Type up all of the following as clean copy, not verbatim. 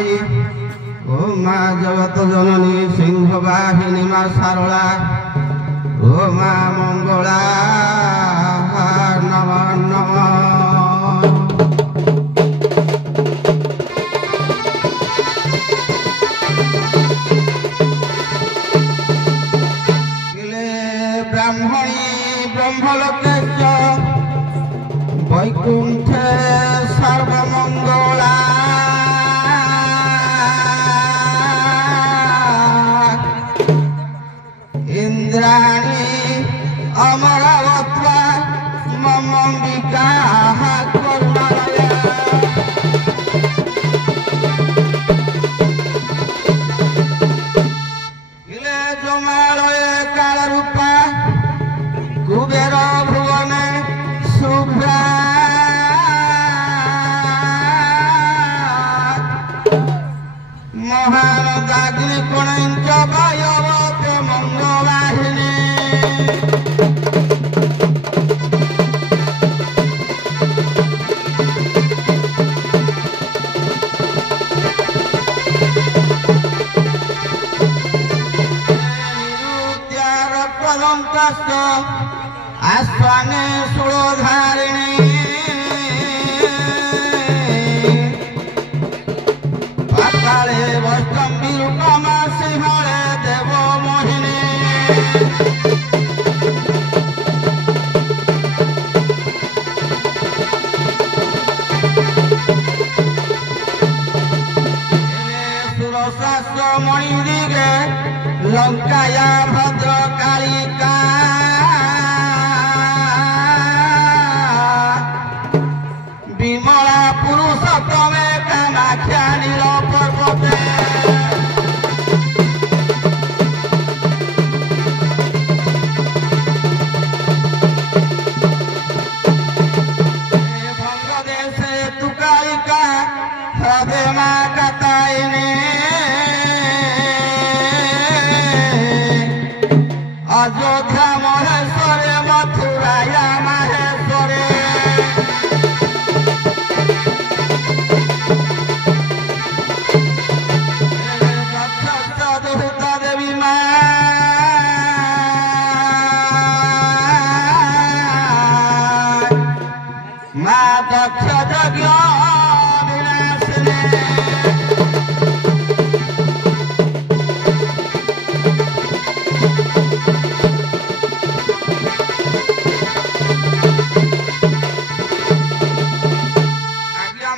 महामायी ओ माँ जगत जननी सिंह वाहिनी माँ सारला ओ माँ मंगला नम नम ब्राह्मणी ब्रह्मलोकेश वैकुंठे सर्वमंगला इंद्राणी अमरावत्वा मम्बिका करुणालया इले जमालये कालरूपा कुबेर भुवने शुभ्रा महानदाग्नि कोणञ्च वायवते मंगवाहिनी निरुद्यार पदंकश्च आस्वाने सुलोधारिणी पाताले वैष्णवी रूपमा सिंहले देव मोहिनी सुरशास्त्र मणिदिगे लंकाया भद्र कालिका विमला पुरुषोत्तमे कामाख्या नील पर्वते भंगदेशे तुकालिका हृदय माँ कतायिनी अयोध्या महेश्वरे मथुराया माहेश्वरे देवी माँ दक्ष यज्ञ विनाशिनी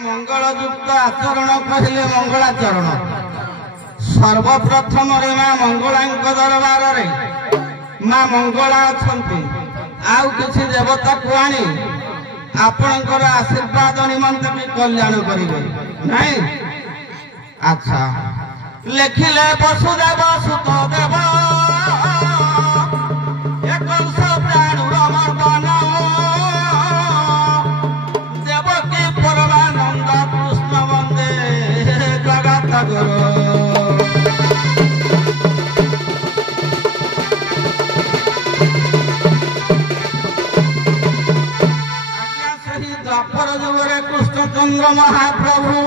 मंगलयुक्त आचरण कहले मंगलाचरण सर्वप्रथम माँ मंगला दरबार रे माँ मंगला अच्छा आउ किसी देवता को आनी आपणकर आशीर्वाद निमंत भी कल्याण करेंगे नहीं। अच्छा लिखिले वसुदेव सुत देव एक प्राणुर मर्दन देवकी परमानंद कृष्ण वंदे जगत गुरु द्वापर जुगरे कृष्णचंद्र महाप्रभु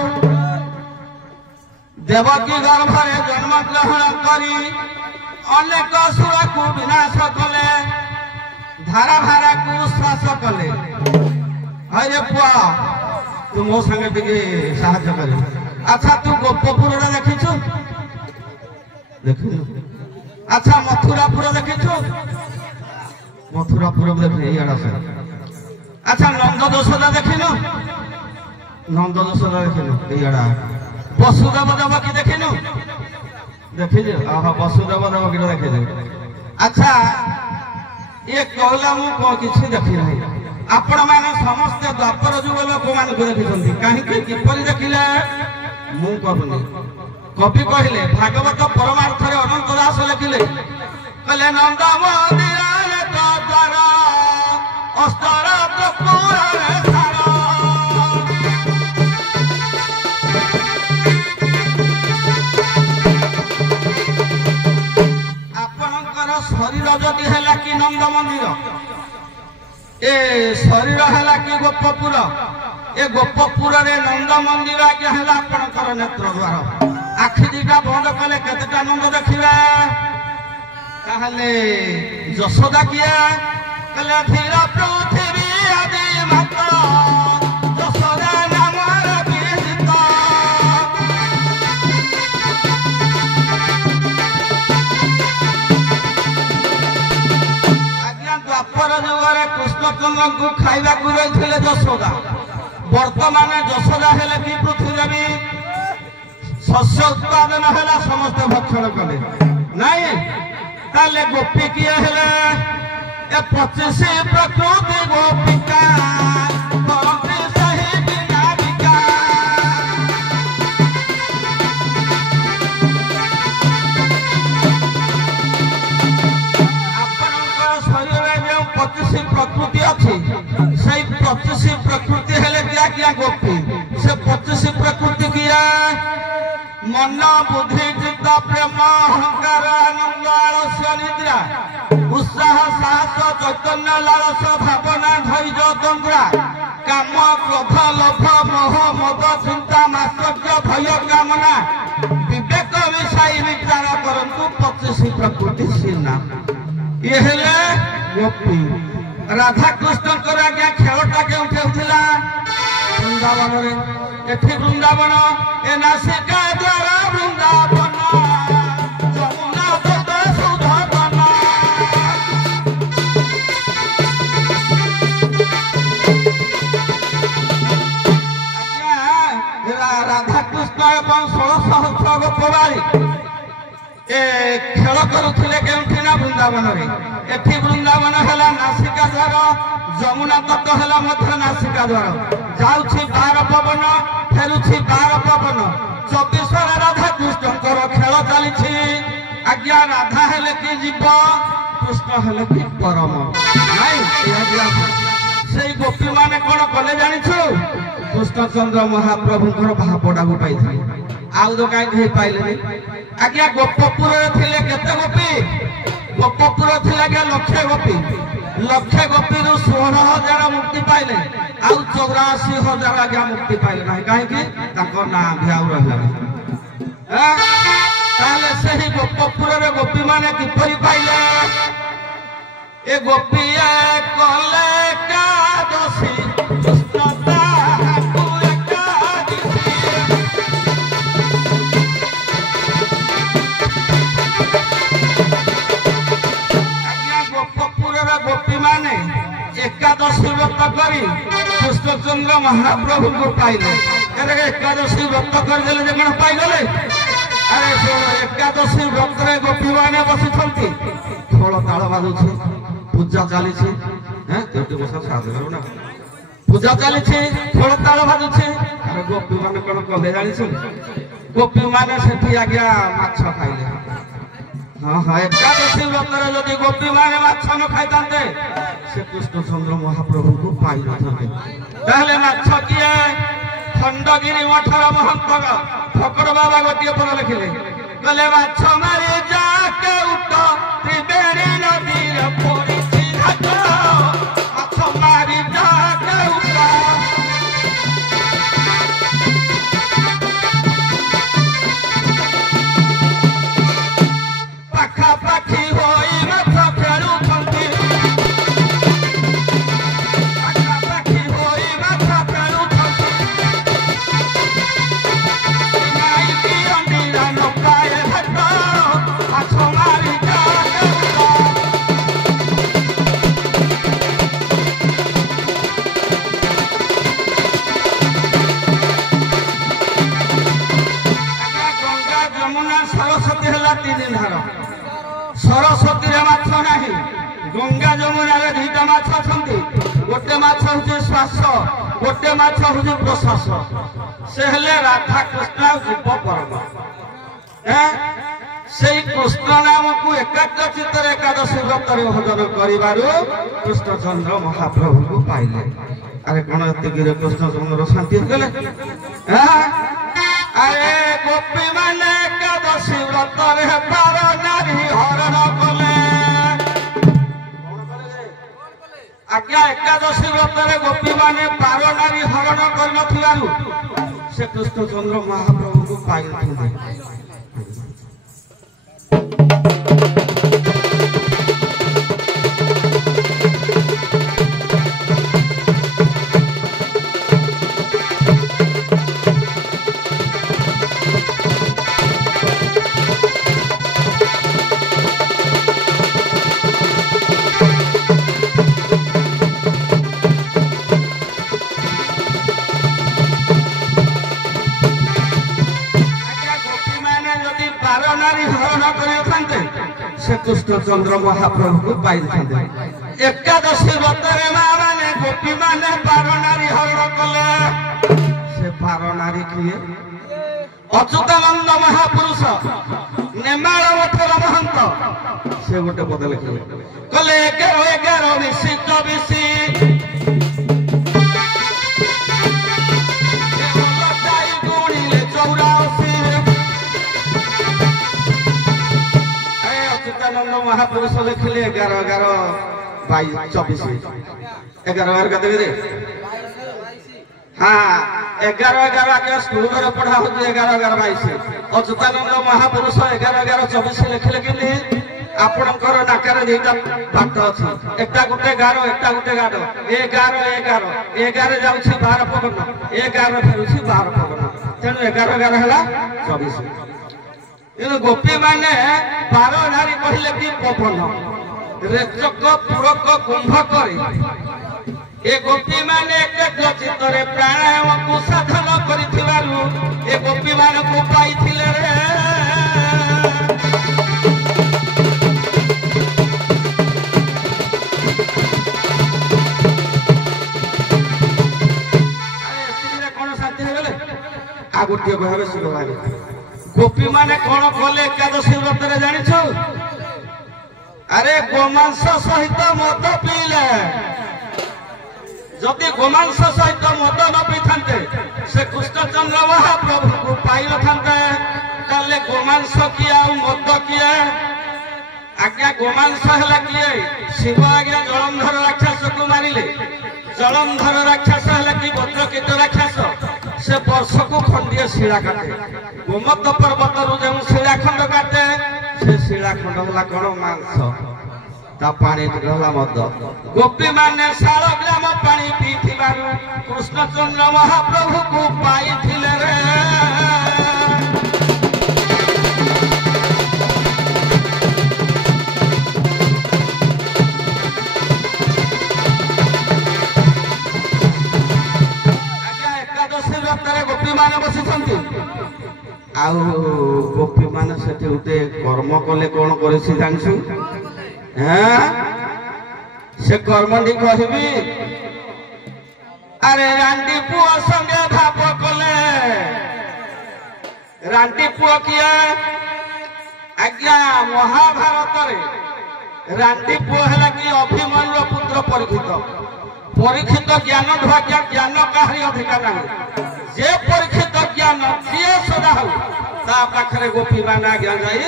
देवकी गर्भरे जन्म ग्रहण करी अनेक असुर को विनाश कले धारा भारा को श्वास कले। अरे पुआ तू मो संगे टिके साहाय्य कर। अच्छा तू गोपपुर देखिछु देखु अच्छा मथुरापुर देखिछु मथुरापुर देखे इड़ा से। अच्छा नंद दोषदा देखिनु नंद दोषदा देखिनु इड़ा वसुदेव देवकी देखिनु देखिजे आहा वसुदेव देवकी देखिजे। अच्छा ये कहला मु को किछि देखि नाही आपण माने समस्त द्वापर जुग लोक मान को देखिसंती काहे किपरि देखिले मु कहनी कवि कहले भागवत परमार्थ रे अनंत दास लिखिले कहले नंद मंदिर तो द्वार अस्तर कपूर रे सारा आपणकर शरीर जदि हैला कि नंद मंदिर ए शरीर हैला कि गोपपुर ए गोपपुर रे नंद मंदिर आज्ञा है आपणकर नेत्र द्वार आखि दीटा बंद कले केतेटा नंद देखिबा ताहले यशोदा किया कले धीरा पृथ्वी आदि माता यशोदा नाम विदित आज्ञा द्वापर जुगरे कृष्णचंद्र को खाइबा को रहिथिले यशोदा वर्तमान यशोदा हेले कि पृथ्वी शस्य उत्पादन है समस्त भक्षण कले नहीं ताले गोपी किए हेले ए 25 प्रकृति गोपिका करते सही बिना बिका आपनकर शरीर में 25 प्रकृति अछि सही 25 प्रकृति हेले क्या गोपी से 25 प्रकृति किया मन बुद्धि चित्त प्रेम अहंकार आनंद आलस्य निद्रा उत्साह साहस चैतन्य लालस भावना धैर्य तंद्रा काम क्रोध लोभ मोह मद चिंता मात्सर्य भय कामना विवेक मिशाई विचार करंतु 25 प्रकृति सीना ये हेले गोपी राधा कृष्ण को आज्ञा खेलटा के उठेउथिला वृंदावन रे एठी वृंदावन ए नासिका द्वारा वृंदावन जमुना तट सुधावन आज्ञा राधा कृष्ण एवं 16 सहस्र गोपवारी ए खेल करुथिले केउठी ना वृंदावन रे एठी वृंदावन हला नासिका द्वार जमुना तट हला मध्य नासिका द्वार जाउछि 12 पवन फेरुछि 12 पवन 24 राधा कृष्णकर खेल चली आज्ञा राधा हेले कि जीव कृष्ण हेले कि परम नहीं से गोपी माने कौन कले जानिछु कृष्णचंद्र महाप्रभुकर भापडा गुटाई आउ तो कहीं पाइले आज्ञा गोपपुर थिले केते गोपी गोपपुर थिले के लक्षे गोपी रु 16,000 मुक्ति पाइले आउ 84,000 आज्ञा मुक्ति पाइले नहीं कहीं ना भी आउ रहा ताले से ही गोपपुर रे गोपी माने किपरि पाइले ए गोपी कले एकादशी कृष्णता गोपी माने एकादशी व्रत करी कृष्णचंद्र महाप्रभु को पाइले एकादशी व्रत करदेले जे पाइगले अरे एकादशी व्रत रे गोपी माने बसी खोल ताल बाजुछि पूजा चली पूजा चली खोल ताल बाजुछि अरे गोपी माने कौन कले जानी गोपी माने सेठी आज्ञा माछ खाइले हाँ हाँ एकादशी व्रत जदि गोपी माने माछ न खाइते से कृष्णचंद्र महाप्रभु को पाई नथे माछ किए खंडगिरी मठर महंत फकर बाबा गोटे पद लिखिले कहले माछ मारी जाके उठ त्रिवेणी नदी पड़ी घाट माछ मारी जाके उठ पाखापाखि होई माछ खेलुछंती पाखापाखि होई माछ खेलुछंती नाई की अंडीरा नकाए घाट माछ मारी जाके गंगा जमुना सरस्वती हला 3 दिन धार सरस्वती रे माछ नाही गंगा जमुना रे दुईटा माछ अछंती गोटे माछ होचे श्वास गोटे माछ होचे प्रश्वास से हेले राधा कृष्ण जीव परम से कृष्ण नाम को एकाग्र चित्तर एकादशी व्रत रे भजन करिबारु कृष्णचंद्र महाप्रभु को पाइले अरे कोन एतिगिरे कृष्णचंद्र शांति गेले अरे गोपी माने एकादशी व्रत रे पार नारी हरण कले आज्ञा एकादशी व्रत गोपी माने 12 नारी हरण कर से कृष्णचंद्र महाप्रभु को पाई कृष्णचंद्र महाप्रभु को पाई एकादशी व्रत माने गोपी माने 12 नारी हरण कले से 12 नारी किए अच्युतानंद महापुरुष नेमाल मठर महंत से गोटे पद लिखे कले 11 मिशी 24 महापुरुष लिखिले 11 11 22 24 11 का देवे हाँ 11 11 के स्कूल में पढ़ा हो 11 11 22 अच्युतानंद महापुरुष 11 11 24 लिखिले कि आपणकर नाकार दुईटा बाट अच्छी एकटा गोटे गार एकटा गोटे गार 11 11 11 जाउछि 12 पवन 11 फेरुछि 12 पवन तेणु 11 11 हला 24 गोपी माने 12 नारी कहले कि पवन रेचक पूरक कुंभ करे ए गोपी माने एक चित्तरे प्राणायाम को साधन करिथिबारु ए गोपी मान को पाइथिले रे अरे सिने कोन शांति हो गेले आ गोटे भाबे सुनो भाई गोपी माने कौन कले एकादशी व्रत जानी छो अरे गोमांस सहित मद पीले जदि गोमांस सहित मद न पी थांते से कृष्णचंद्र महाप्रभु को पाई न थांते ताले गोमांस किया मद किया आज्ञा गोमांस हला किए शिव आज्ञा जलंधर राक्षस को मारिले जलंधर राक्षस हला कि वज्रकीट राक्षस से वर्ष को खंडीय शिला काटे गोमत पर्वत जो शिला खंड काटे से शिला खंड होला कौन मांस ता पानी गला मद गोपी माने 16 ग्राम पानी पीथिबारु कृष्णचंद्र महाप्रभु को पाइथिले रे गोपी माने बसी आउ गोपी माने सेठी उते कर्म कले कौन करे जानछु हैं से कर्मटी कहबी अरे रांडी पुओ संगे भाप कले रांडी पुओ किया आज्ञा महाभारत रे रांडी पुओ हला कि अभिमन्यु पुत्र परीक्षित ज्ञान ढाक्या ज्ञान काहरी अधिकार नहीं जे परीक्षित ज्ञान जे सदा हो ता पाखरे गोपी माने आज्ञा जाई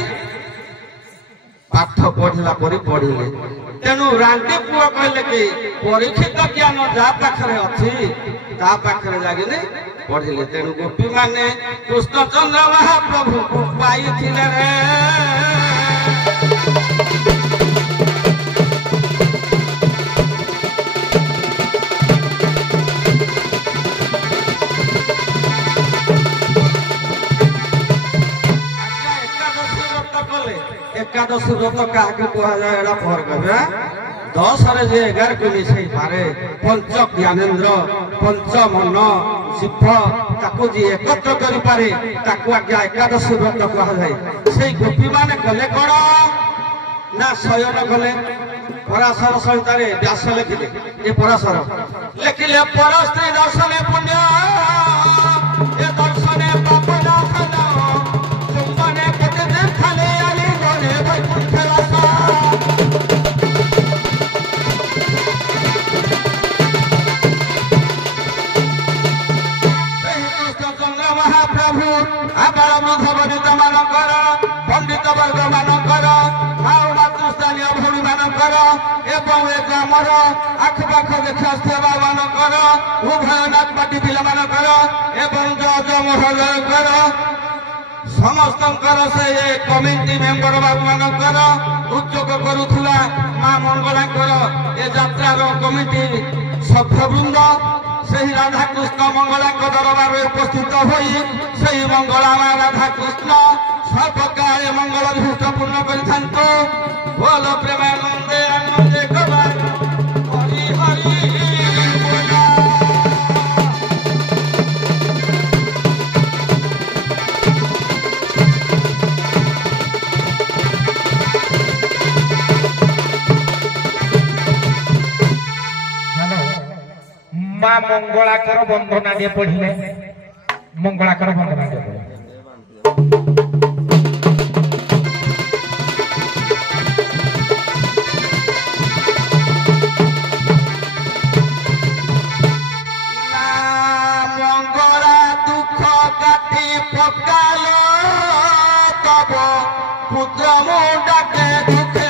पाठ पढ़ला परी पढ़िले तेनु रांडी पुओ कहले कि परीक्षित ज्ञान जा पाखरे अछि ता पाखरे जागिने पढ़िले तेनु गोपी माने कृष्णचंद्र महाप्रभु को पाइथिले रे एकादशी व्रत क्या कह जाए पर कहे 10 रे जे 11 को मिसई पारे पंच ज्ञानेन्द्र पंच मन शिव ताको जी एकत्र करि पारे ताको आज्ञा एकादशी व्रत कह जाए से गोपी माने कले कोन ना शयन कले पराशर संहिता रे व्यास लिखिले ए पराशर लिखिले पर स्त्री दर्शन पुण्य ए दर्शन पाप नाशन तुमने केते दिन खाले आली गने वैकुंठ रासा कृष्णचंद्र महाप्रभु आबाल वृद्ध वनिता मानकर पंडित वर्ग मानकर मातृस्थानीय भूमि मानकर ए ଏବଂ ଏ ଗ୍ରାମର ଆଖପାଖ ଦେଖାଥିବା ମାନଙ୍କର ଉଭୟନାଥ ପାର୍ଟି ପିଲାମାନଙ୍କର ଏବଂ ଜଜ ମହୋଦୟଙ୍କର ସମସ୍ତଙ୍କର ସେ କମିଟି ମେମ୍ବର ବାବୁମାନଙ୍କର ଉଦ୍ଯୋଗ କରୁଥିବା ମା ମଙ୍ଗଳାଙ୍କର ଏ ଯାତ୍ରାର କମିଟି ସଭ୍ୟବୃନ୍ଦ ସେହି ରାଧାକୃଷ୍ଣ ମଙ୍ଗଳାଙ୍କ ଦରବାରରେ ଉପସ୍ଥିତ ହୋଇ ସେହି ମଙ୍ଗଳା ମା ରାଧାକୃଷ୍ଣ ସର୍ବକାଳ ମଙ୍ଗଳ ବିଶିଷ୍ଟ ପୂର୍ଣ୍ଣ କରିଥାନ୍ତୁ। ବୋଲ ପ୍ରେମାନନ୍ଦେ ଆନନ୍ଦେ ଗୋପାଳ ହରି ହରି মা মঙ্গলাকর বন্দনা দিয়ে পড়িলে মঙ্গলাকর বন্দনা দিয়ে পড়িলে মঙ্গলা দুঃখ কাটি পকাল তব পুত্র মুন্ডাকে দুঃখে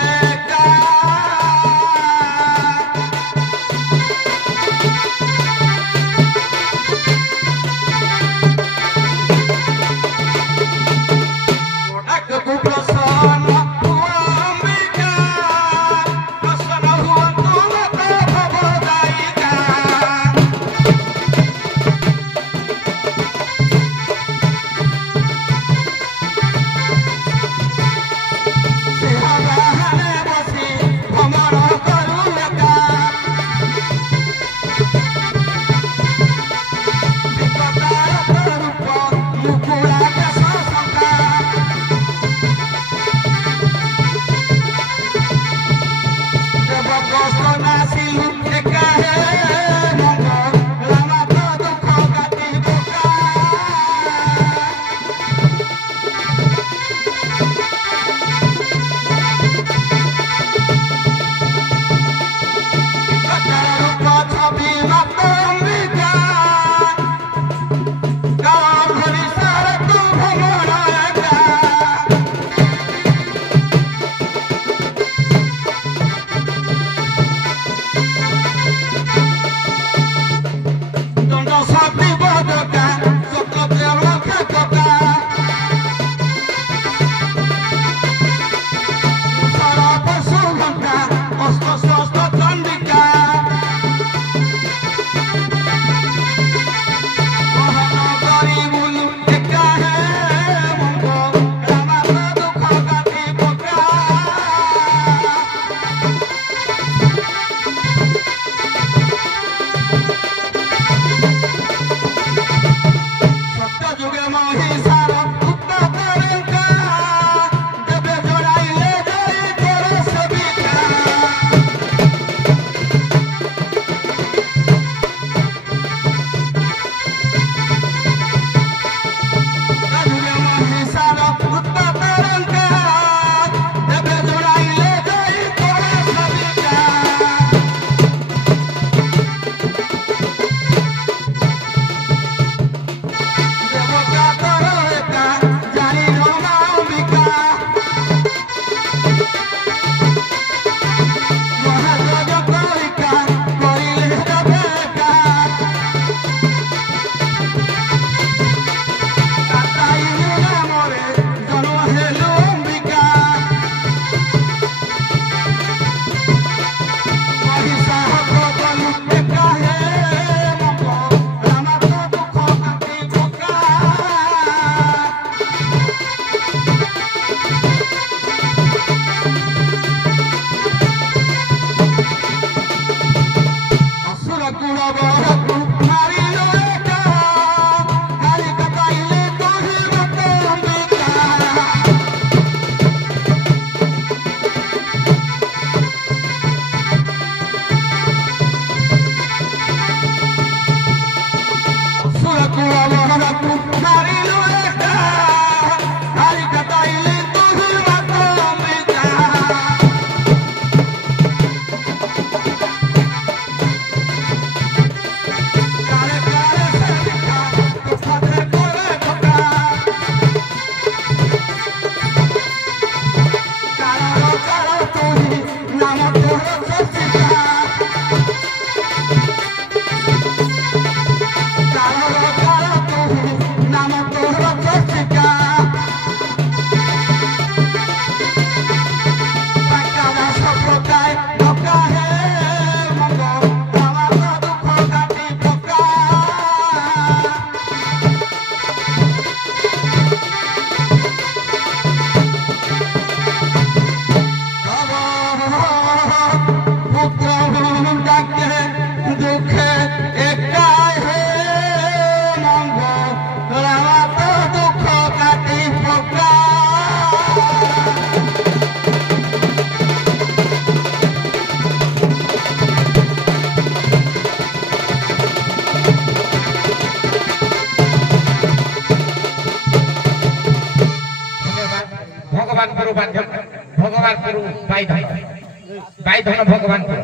Namo ভগবানপুর ভগবানপুর বাইধন ভগবানপুর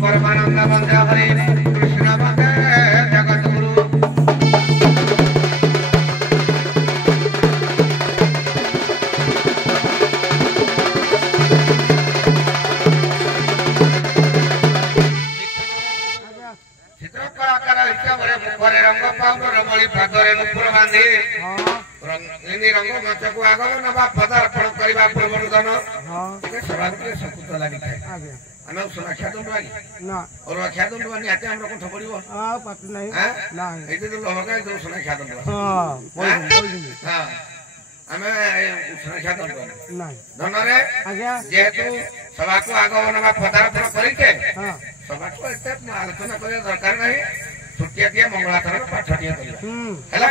परमानंद बंद हरे कृष्ण ଚିତ୍ର କଳାକାର ହିସାବରେ ମୁଖରେ ରଙ୍ଗ ପାଉଡର ମଳି ପାଦରେ ନୂପୁର ବାନ୍ଧି ରଙ୍ଗିନୀ ରଙ୍ଗ ମଞ୍ଚକୁ ଆଗମନ ବା ପଦାର୍ପଣ କରିବା ପୂର୍ବରୁ ଧନ ଟିକେ ସ୍ୱାଭାବିକ ସକୁତ ଲାଗିଥାଏ। ଆମେ ଉଷୁନା ଖିଆ ଦଣ୍ଡୁଆ କି ଅରୁଆ ଖିଆ ଦଣ୍ଡୁଆ ନିହାତି ଆମର କଣ୍ଠ ପଡିବ ଏଇଠି ତ ଲହକା ଉଷୁନା ଖିଆ ଦଣ୍ଡୁଆ ଆମେ ଉଷୁନା ଖିଆ ଦଣ୍ଡୁଆ ଧନରେ ଯେହେତୁ ସଭାକୁ ଆଗମନ ବା ପଦାର୍ପଣ କରିଛେ ସଭାକୁ ଏତେ ଆଲୋଚନା କରିବା ଦରକାର ନାହିଁ। ଛୋଟିଆଟିଏ ମଙ୍ଗଳାଚରଣ ପାଠଟିଏ କରିବା ହେଲା।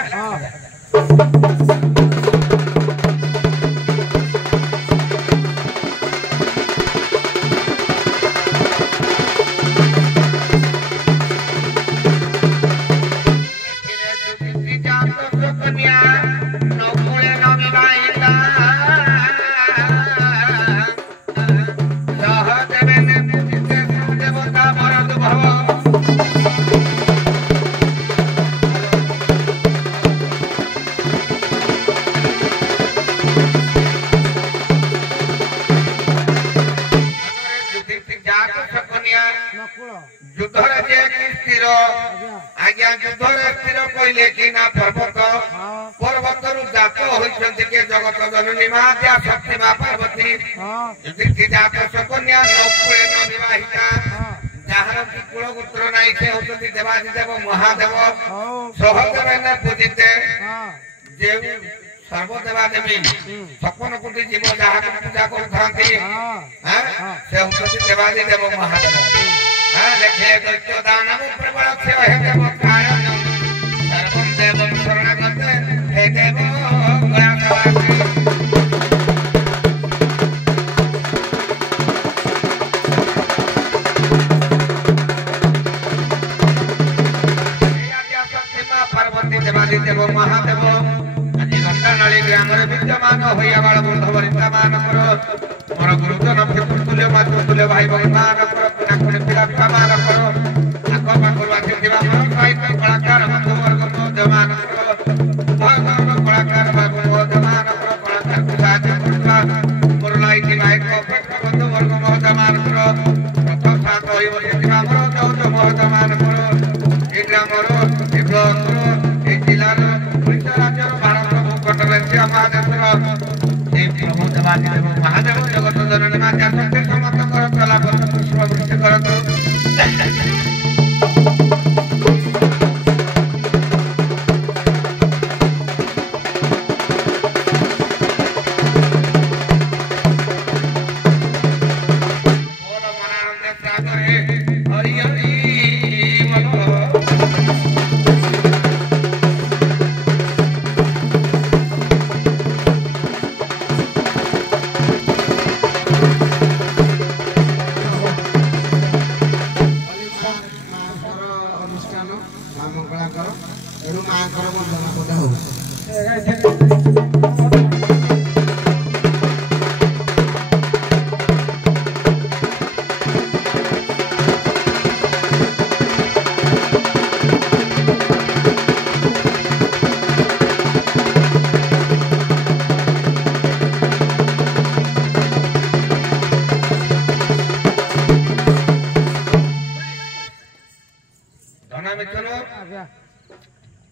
ଯୁଦ୍ଧରେ ଯେ କି ସ୍ଥିର ଆଜ୍ଞା ଯୁଦ୍ଧରେ ସ୍ଥିର କହିଲେ କି ନା ପର୍ବତରୁ ଜାତ ହୋଇଛନ୍ତି କି ଜଗତ ଜନନୀ ମା ଶକ୍ତି ମା ପାର୍ବତୀ ଜାତ କନ୍ୟା ନକୁଳେ ନ ବିବାହିତା ଯାହାର କି କୁଳଗୋତ୍ର ନାହିଁ ସେ ହଉଛନ୍ତି ଦେବାଦିଦେବ ମହାଦେବ ସହଦେବ ପୂଜିତେ ଯେଉଁ ସର୍ବଦେବାଦେବୀ ସପନ କୋଟି ଜୀବ ଯାହାକୁ ପୂଜା କରୁଥାନ୍ତି ସେ ହଉଛନ୍ତି ଦେବାଦିଦେବ ମହାଦେବ। ଲେଖେ ଦୈତ୍ୟ ଦାନବ ପ୍ରବଳ କ୍ଷୟ ହେ ଦେବ କାରଣ ସର୍ବଂ ଦେବଂ ଶରଣାଗତେ ହେ ଦେବ ଗଳାଧରାତି। ଶକ୍ତି ମା ପାର୍ବତୀ ଦେବାଦିଦେବ ମହାଦେବ ଆଜି ଗଣ୍ଡାନାଳୀ ଗ୍ରାମରେ ବିଦ୍ୟମାନ ହୋଇଆ ବାଳ ବୃଦ୍ଧ ବରିଷ୍ଠମାନଙ୍କର ମୋର ଗୁରୁଜନ ତୁଲ୍ୟ ମାତୃତୁଲ୍ୟ ଭାଇ ଭଉଣୀମାନଙ୍କର ପିଲାକୁଣି ପିଲାଛୁଆମାନଙ୍କର ଆଖ ପାଖରୁ ଆସିଥିବା ମୋର ସାହିତ୍ୟ କଳାକାର ବନ୍ଧୁବର୍ଗ ମଧ୍ୟମାନଙ୍କର ଉଭୟଧର୍ମ କଳାକାର ମଧ୍ୟମାନଙ୍କର କଳାକାରକୁ ସାହାଯ୍ୟ କରୁଥିବା ମୋର ଲାଇଟି ଭାଇଙ୍କ ଅପେକ୍ଷା ବନ୍ଧୁବର୍ଗ ମଧ୍ୟମାନଙ୍କର ରଥ ଶାନ୍ତ ହୋଇ ବସିଥିବା ମୋର ଯୌଜ ମଧ୍ୟମାନଙ୍କର ଏ ଗ୍ରାମର ଏ ବ୍ଲକର ଏ ଜିଲ୍ଲାର ଓଡ଼ିଶା ରାଜ୍ୟର ଭାରତ ଭୂଖଣ୍ଡରେ ମହାଦେଶର ପ୍ରଭୁ ଦେବାଦିଦେବ ମହାଦେବ ଜଗତ ଜନନୀ ମା ଶକ୍ତି ସମସ୍ତଙ୍କର ଚଲା ପୁଷ୍ପ ବୃଷ୍ଟି କରନ୍ତୁ।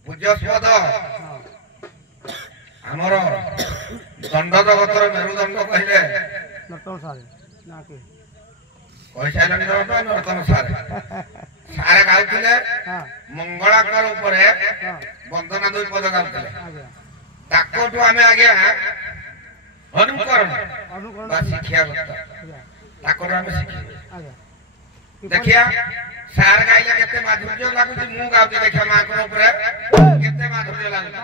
ପୂଜ୍ୟସ୍ପଦ ଆମର ଦଣ୍ଡ ଜଗତର ମେରୁଦଣ୍ଡ କହିଲେ କହିସାରିଲାଣି ନର୍ତ୍ତନ ସାରେ ସାରେ ଗାଉଥିଲେ ମଙ୍ଗଳାଙ୍କର ଉପରେ ବନ୍ଦନା ଦୁଇ ପଦ ଗାଉଥିଲେ ତାଙ୍କଠୁ ଆମେ ଆଜ୍ଞା ଅନୁକରଣ ବା ଶିକ୍ଷାଗତ ତାଙ୍କଠୁ ଆମେ ଶିଖିବୁ ଦେଖିଆ ସାର୍ ଗାଇଲେ କେତେ ମାଧୁର୍ଯ୍ୟ ଲାଗୁଛି ମୁଁ ଗାଉଛି ଦେଖିବା ମାଙ୍କର ଉପରେ କେତେ ମାଧୁର୍ଯ୍ୟ ଲାଗୁଛି।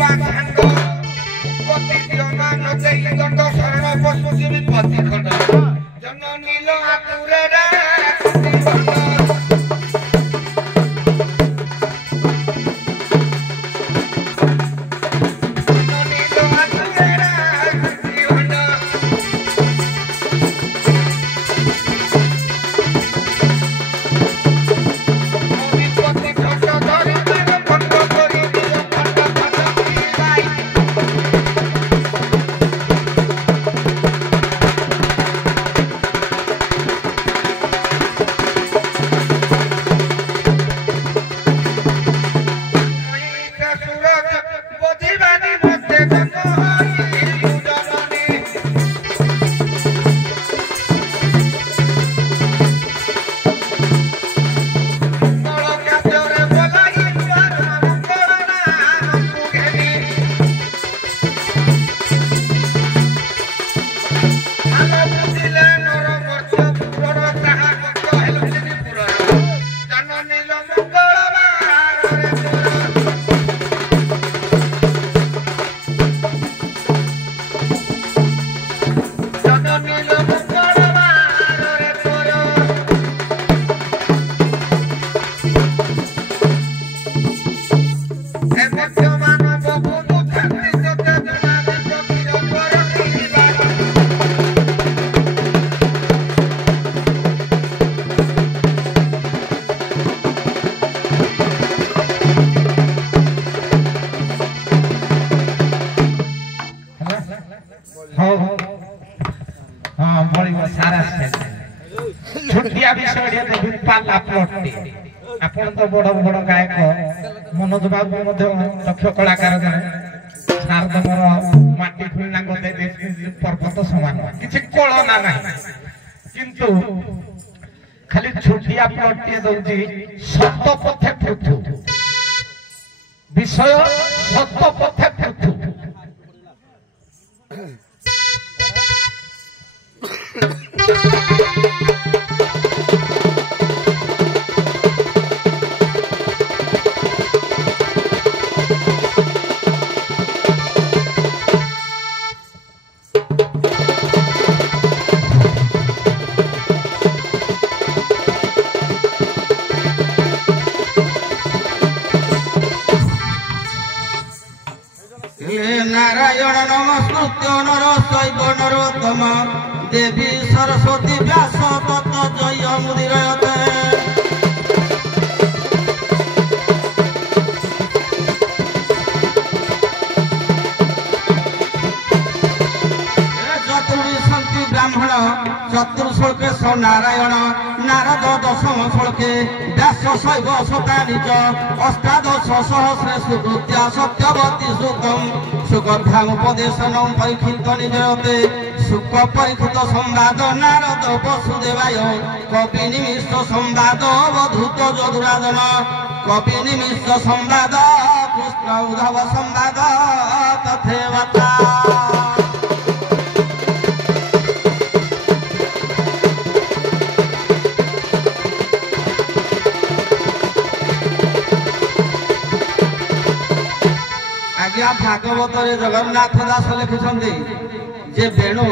ପାଖଣ୍ଡ ପତି ଦିଅମାନ ଦେଇ ଦଣ୍ଡ ଶରଣ ପଶୁଛି ବିପତ୍ତି ଖଣ୍ଡ ଜନ ନୀଳ ଆକୁରେରେ କୁଟି ଖଣ୍ଡ ଛୋଟିଆ ବିଷୟରେ ଦେବି ପାଲା ପ୍ଲଟଟି ଆପଣ ତ ବଡ ବଡ ଗାୟକ ମନୋଜ ବାବୁ ମଧ୍ୟ ଦକ୍ଷ କଳାକାର ଜଣେ ସାର ତମର ମାଟି ଖୁଳିନାଙ୍କ ପର୍ବତ ସମାନ କିଛି କଳନା ନାହିଁ କିନ୍ତୁ ଖାଲି ଛୋଟିଆ ପ୍ଲଟଟିଏ ଦଉଛି ସତ ପଥେ ପୃଥୁ ବିଷୟ ସତ ପଥେ ପୃଥୁ नारायण नमस्कृत्य नर शैव नरोत्तम देवी सरस्वती व्यास तत् जय मुदिरयते चतुर्विंशति ब्राह्मण चतुर्श्लोकेश नारायण नारद दशम श्लोके व्यास शैव शतानि च अष्टादश सहस्रे सुकृत्या सत्यवती सुतम सुखभ्यामुपदेशनं परीक्षित निजयते सुख परीक्षित संवाद नारद वसुदेवाय कवि निमिष संवाद अवधूत यदुराधन कवि निमिष संवाद कृष्ण उद्धव संवाद तथैवता भागवत जगन्नाथ दास लिखिं जे बेणु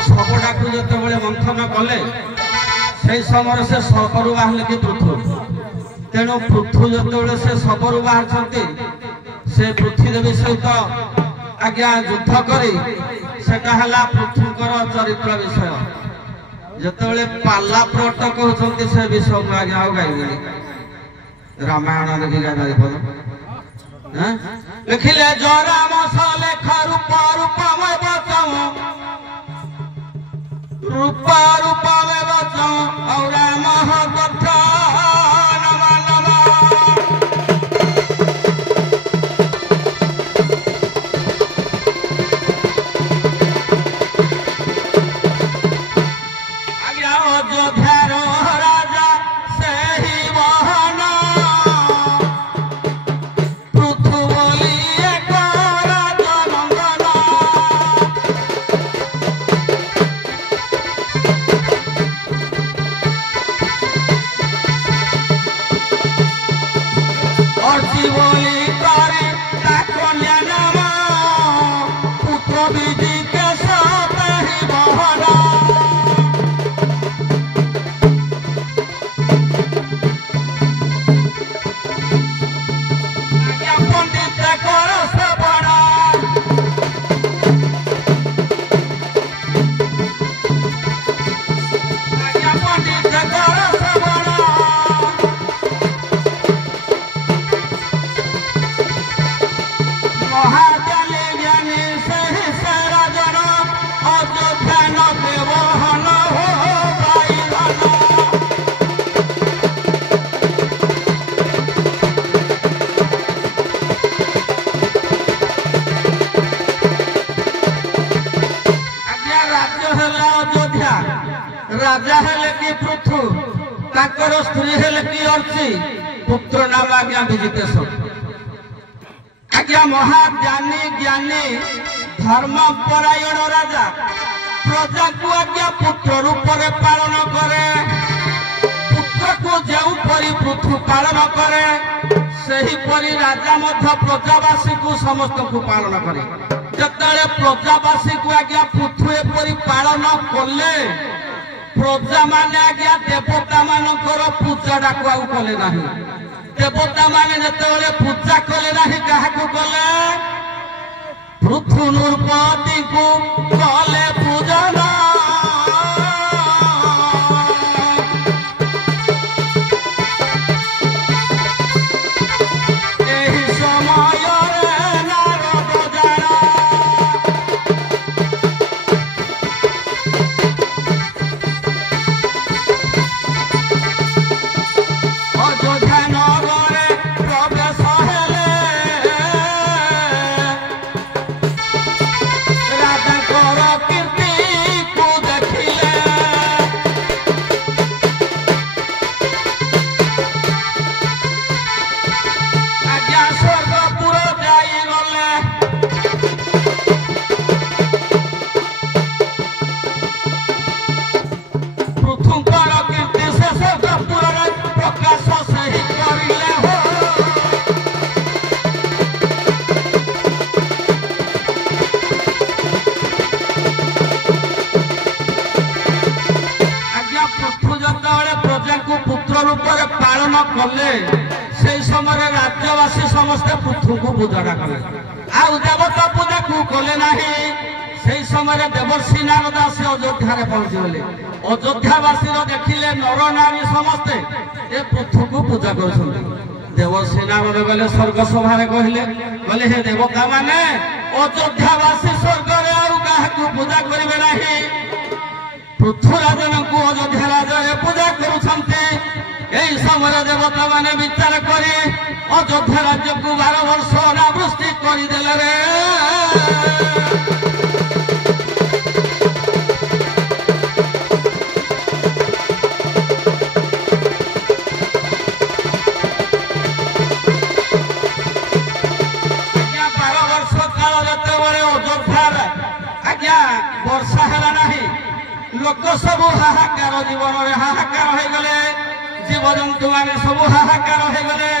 शवटाक जो मंथन कले से समय से शवरु बाहर कि पृथु तेणु पृथु जो से शवरु बाहर से पृथ्वीदेवी सहित आज्ञा युद्ध करी पृथुकर चरित्र विषय जिते पाला प्रट कहते से विषय को आज्ञा गाइबी रामायण देखी गाई लिखिले जो राम लेख रूप रूपमय बचऊ रूप रूपमय बचऊ और राम कथा आज्ञा अयोध्यार राजा से ही मोहन ତାଙ୍କର ସ୍ତ୍ରୀ ହେଲେ କି ଅଛି ପୁତ୍ର ନାମ ଆଜ୍ଞା ବିଜିତେଶ୍ୱର। ଆଜ୍ଞା ମହାଜ୍ଞାନୀ ଜ୍ଞାନୀ ଧର୍ମପରାୟଣ ରାଜା ପ୍ରଜାକୁ ଆଜ୍ଞା ପୁତ୍ର ରୂପରେ ପାଳନ କରେ। ପୁତ୍ରକୁ ଯେଉଁପରି ପୃଥୁ ପାଳନ କରେ ସେହିପରି ରାଜା ମଧ୍ୟ ପ୍ରଜାବାସୀକୁ ସମସ୍ତଙ୍କୁ ପାଳନ କରେ। ଯେତେବେଳେ ପ୍ରଜାବାସୀକୁ ଆଜ୍ଞା ପୃଥୁ ଏପରି ପାଳନ କଲେ ପ୍ରଜାମାନେ ଆଜ୍ଞା ଦେବତା ମାନଙ୍କର ପୂଜାଟାକୁ ଆଉ କଲେ ନାହିଁ। ଦେବତା ମାନେ ଯେତେବେଳେ ପୂଜା କଲେ ନାହିଁ କାହାକୁ କଲେ? ପୃଥୁ ନୃପତିକୁ କଲେ ପୂଜନ। ଏହି ସମୟରେ ନାରଦ ଜାଣ ଅଯୋଧ୍ୟା ନଗରରେ ପ୍ରବେଶ ହେଲେ ରାଜାଙ୍କର କୀର୍ତ୍ତିକୁ ଦେଖିଲେ। ଆଜ୍ଞା ସ୍ୱର୍ଗପୁର ଯାଇଗଲେ। ପୃଥୁଙ୍କର କୀର୍ତ୍ତି ସେ ସ୍ୱର୍ଗପୁରରେ ପ୍ରକାଶ ସେହି କରିଲେ ହୋ। ଆଜ୍ଞା ପୃଥୁ ଯେତେବେଳେ ପ୍ରଜାଙ୍କୁ ପୁତ୍ର ରୂପରେ ପାଳନ କଲେ ସେଇ ସମୟରେ ରାଜ୍ୟବାସୀ ସମସ୍ତେ ପୃଥୁଙ୍କୁ ପୂଜା କଲେ ଆଉ ଦେବତା ପୂଜାକୁ କଲେ ନାହିଁ। ସେଇ ସମୟରେ ଦେବର୍ଷି ନାରଦ ଆସି ଅଯୋଧ୍ୟାରେ ପହଞ୍ଚିଗଲେ। ଅଯୋଧ୍ୟାବାସୀର ଦେଖିଲେ ନର ନାରୀ ସମସ୍ତେ ଏ ପୃଥୁକୁ ପୂଜା କରୁଛନ୍ତି। ଦେବର୍ଷି ନାରଦ ଗଲେ ସ୍ୱର୍ଗ ସଭାରେ କହିଲେ ହେ ଦେବତା ମାନେ ଅଯୋଧ୍ୟାବାସୀ ସ୍ୱର୍ଗରେ ଆଉ କାହାକୁ ପୂଜା କରିବେ ନାହିଁ। ପୃଥୁରାଜନଙ୍କୁ ଅଯୋଧ୍ୟା ରାଜ୍ୟରେ ପୂଜା କରୁଛନ୍ତି। ଏହି ସମୟରେ ଦେବତା ମାନେ ବିଚାର କରି ଅଯୋଧ୍ୟା ରାଜ୍ୟକୁ 12 ବର୍ଷ ଅନାବୃଷ୍ଟି କରିଦେଲେ ରେ। ଆଜ୍ଞା 12 ବର୍ଷ କାଳ ଯେତେବେଳେ ଅଯୋଧ୍ୟାରେ ଆଜ୍ଞା ବର୍ଷା ହେଲା ନାହିଁ ଲୋକ ସବୁ ହାହାକାର ଜୀବନରେ ହାହାକାର ହେଇଗଲେ। ଜୀବଜନ୍ତୁ ମାନେ ସବୁ ହାହାକାର ହେଇଗଲେ।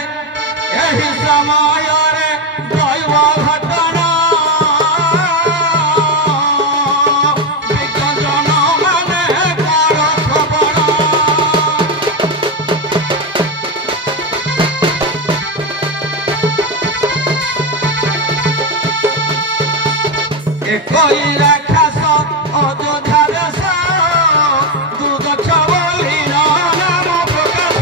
ଏହି ସମୟରେ ଦୈବ ଘଟଣା ବିଜ୍ଞଜନ ମାନେ କର ଖବର। একই রাক্ষস অযোধ্যা দেশ দুর্দক্ষ বলি নাম প্রকাশ।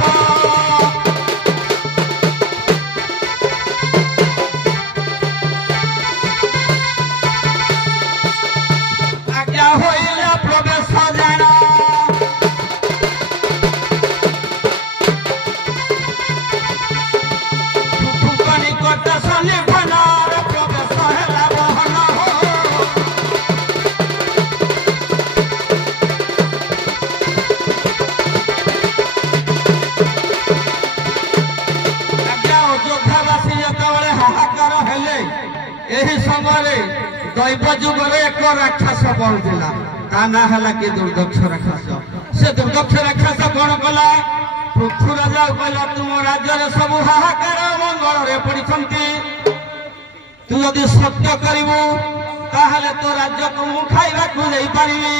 আজ্ঞা হইলে প্রবেশ জান পৃথুক নিকট সন্নিধানের প্রবেশ হেলা বহন। ଅଯୋଧ୍ୟାବାସୀ ଯେତେବେଳେ ହାହାକାର ହେଲେ ଏହି ସମୟରେ ଦୈବ ଯୁଗରେ ଏକ ରାକ୍ଷସ ପହଞ୍ଚିଲା। ତା ନାଁ ହେଲା କି ଦୁର୍ଦକ୍ଷ ରାକ୍ଷସ। ସେ ଦୁର୍ଦକ୍ଷ ରାକ୍ଷସ କଣ କଲା? ପୃଥୁରାଜା କହିଲା ତୁମ ରାଜ୍ୟରେ ସବୁ ହାହାକାର ମଙ୍ଗଳରେ ପଡିଛନ୍ତି। ତୁ ଯଦି ସତ୍ୟ କରିବୁ ତାହେଲେ ତୋ ରାଜ୍ୟକୁ ମୁଁ ଖାଇବାକୁ ଯାଇପାରିବି।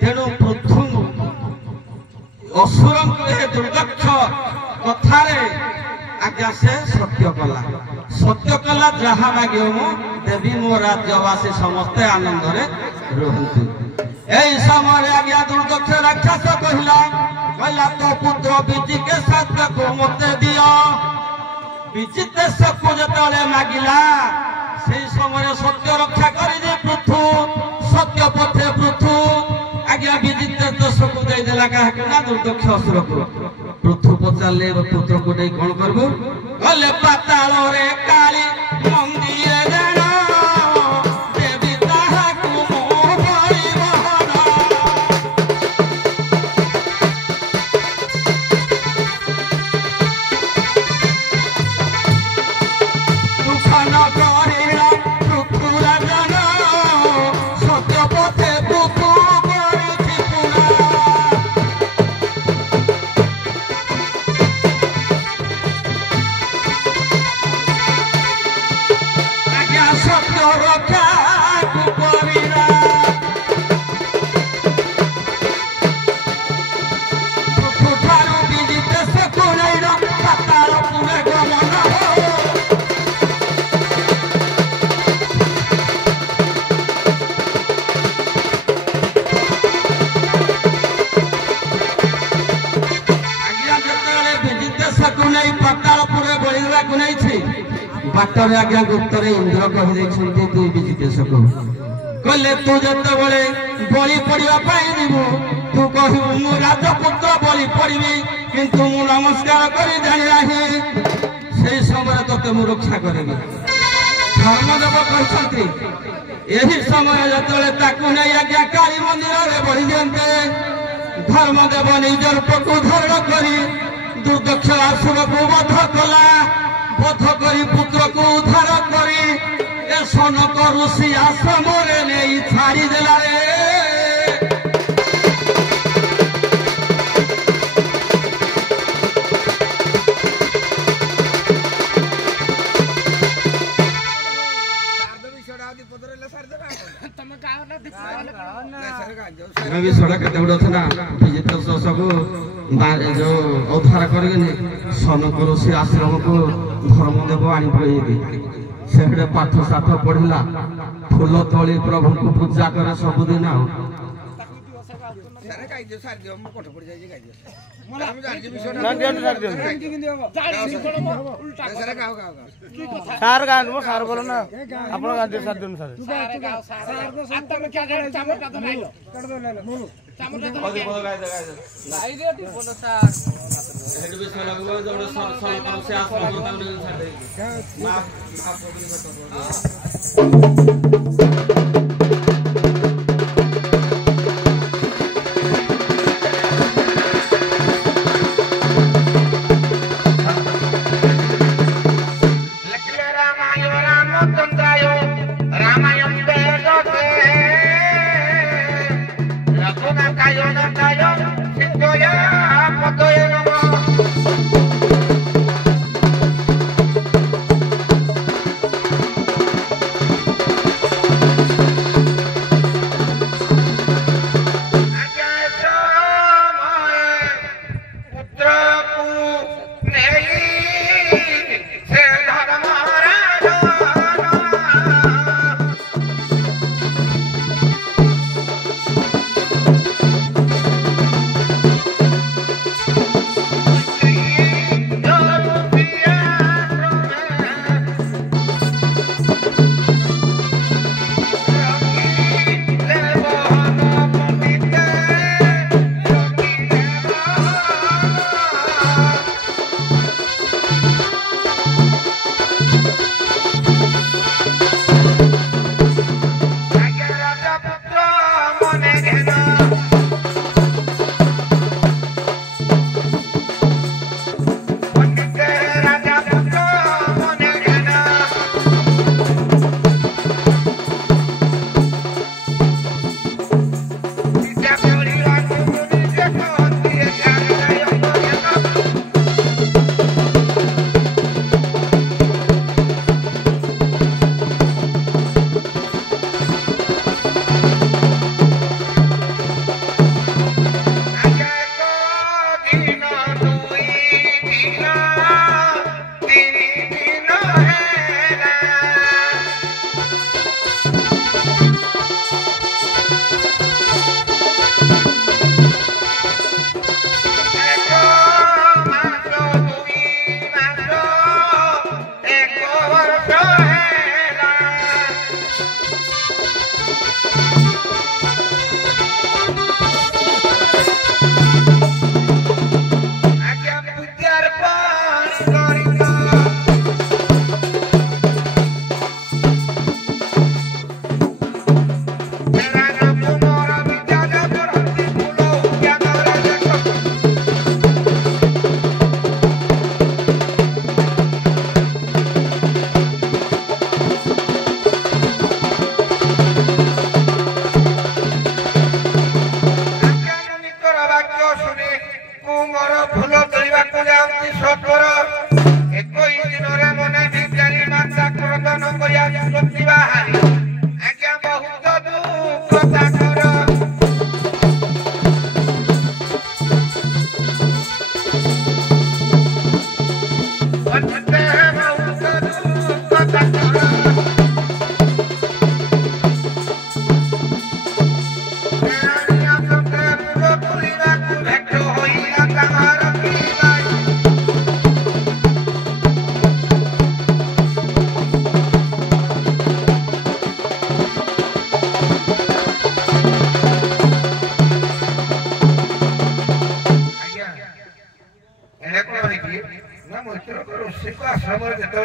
ତେଣୁ ପୃଥୁ ଅସୁରଙ୍କୁ ଏ ଦୁର୍ଦକ୍ଷ କଥାରେ ଆଜ୍ଞା ସେ ସତ୍ୟ କଲା। ସତ୍ୟ କଲା ଯାହା ମାଗିବ ମୁଁ ଦେବୀ। ମୋ ରାଜ୍ୟବାସୀ ସମସ୍ତେ ଆନନ୍ଦରେ ରୁହନ୍ତୁ। ଏହି ସମୟରେ ଆଜ୍ଞା ଦୁର୍ଦକ୍ଷ ରାକ୍ଷସ କହିଲା ତୋ ପୁତ୍ର ବିଜିତେଶ୍ୱରକୁ ମୋତେ ଦିଅ। ବିଜିତେଶ୍ୱରକୁ ଯେତେବେଳେ ମାଗିଲା সেই সময় সত্য রক্ষা করে যে পৃথু সত্য পথে পৃথু আজ্ঞা বিজিতে দোষକୁ ଦେଇଦେଲା କାହାକୁ ନା ଦୁର୍ଦକ୍ଷ ଅସୁରକୁ। ପୃଥୁ ପଚାରିଲେ ପୁତ୍ରକୁ ନେଇ କଣ କରିବୁ? ଗଲେ ପାତାଳରେ କାଳି ମନ୍ଦିର ଜାଣ ଦେବୀ ତାହାକୁ ମୋ ପରିବହନ। ଆଣିବାକୁ ନେଇଛି ବାଟରେ ଆଜ୍ଞା ଗୁପ୍ତରେ ଇନ୍ଦ୍ର କହିଦେଇଛନ୍ତି ଦୁଇ ବିଜିତେଶକୁ କହିଲେ ତୁ ଯେତେବେଳେ ବଳି ପଡିବା ପାଇଁ ଯିବୁ ତୁ କହିବୁ ମୁଁ ରାଜପୁତ୍ର ବଳି ପଡିବି କିନ୍ତୁ ମୁଁ ନମସ୍କାର କରି ଜାଣି ନାହିଁ ସେଇ ସମୟରେ ତୋତେ ମୁଁ ରକ୍ଷା କରିବି। ଧର୍ମଦେବ କହିଛନ୍ତି ଏହି ସମୟ ଯେତେବେଳେ ତାକୁ ନେଇ ଆଜ୍ଞା କାଳୀ ମନ୍ଦିରରେ ବହି ଦିଅନ୍ତେ ଧର୍ମଦେବ ନିଜ ରୂପକୁ ଧାରଣ କରି ଦୁର୍ଦକ୍ଷ ଆସୁରକୁ ବଧ କଲା ବଧ କରି ପୁତ୍ରକୁ ଉଦ୍ଧାର କରି ଏ ସନକ ଋଷି ଆଶ୍ରମରେ ନେଇ ଛାଡ଼ିଦେଲା ରେ। ବିଷୟଟା କେତେ ଗୁଡେ ଅଛି ନା ବିଜିତେଶ ସବୁ ଯୋଉ ଉଦ୍ଧାର କରିକିନି ସନକ ଋଷି ଆଶ୍ରମକୁ ଧର୍ମଦେବ ଆଣି ପଳେଇବି ସେଠି ପାଠ ସାଠ ପଢିଲା ଫୁଲ ତୋଳି ପ୍ରଭୁଙ୍କୁ ପୂଜା କରେ ସବୁଦିନ ଆଉ ସାର୍ ଗାଁ ସାର୍ ବୋଲ ନା ଆପଣ ଗାଁ ସାର୍ ଦିଅନ୍ତୁ